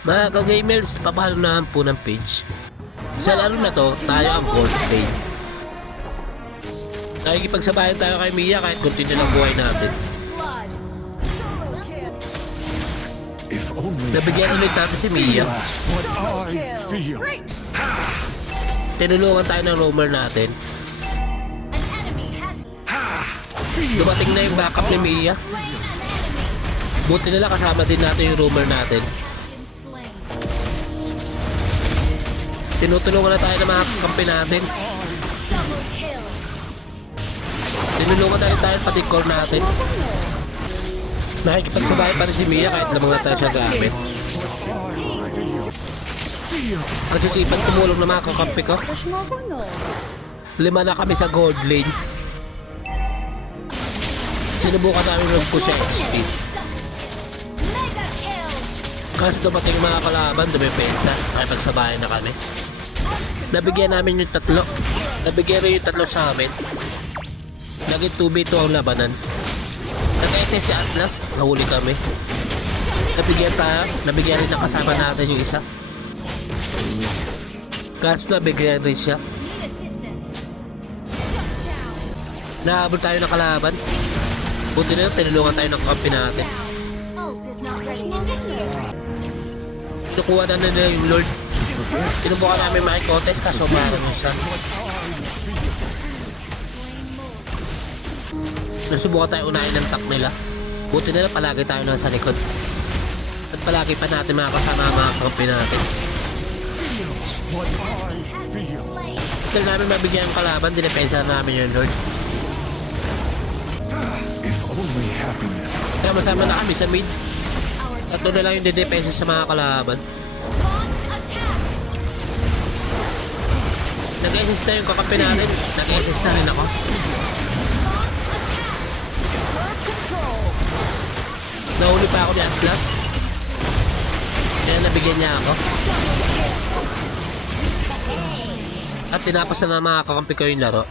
Mga ka-gamers, papahalo naman po ng page. Sa laro na to, tayo ang gold page. Nakikipagsabayan tayo kay Mia kahit continue lang buhay natin. Nabigyan ulit natin si Mia. Tinulungan tayo ng roamer natin. Dumating na yung backup ni Mia. Buti nila kasama din natin yung roamer natin. Tinutulungan na tayo ng mga kampi natin. Tinulungan tayo pati core natin. Nakikipagsabayan pa rin si Mia kahit na mga tayo siya gamit. Nagsisipan tumulong na mga kakampi ko. 5 na kami sa gold lane. Sinubukan namin mag-push sa HP. Kasi dumating yung mga kalaban, dumipensa. Nakipagsabayan na kami. Nabigyan namin yung 3. Nabigyan rin yung 3 sa amin. Naging 2v2 ang labanan. Nag-SS si Atlas, nahuli kami. Nabigyan rin ng kasama natin yung isa. Kaso nabigyan rin siya. Nahabol tayo ng kalaban. Buti na lang, tinulungan tayo ng kampi natin. Nakuha na nila yung Lord. Tinubukan namin makikontest kaso parang isa. Nasubukan tayo unahin ng tank nila. Buti nila palagi tayo nasa likod. At palagi pa natin makakasama ang mga kampi natin. Dahil namin mabigyan ang kalaban, dinepensa namin yung Lord. Sama-sama na kami sa mid. At doon na lang yung didepensa sa mga kalaban. Nag-assist na yung kakampi natin. Nag-assist na rin ako. Nahuli pa ako ni Atlas. Kaya nabigyan niya ako. At tinapas na ng mga kakampi ko yung laro.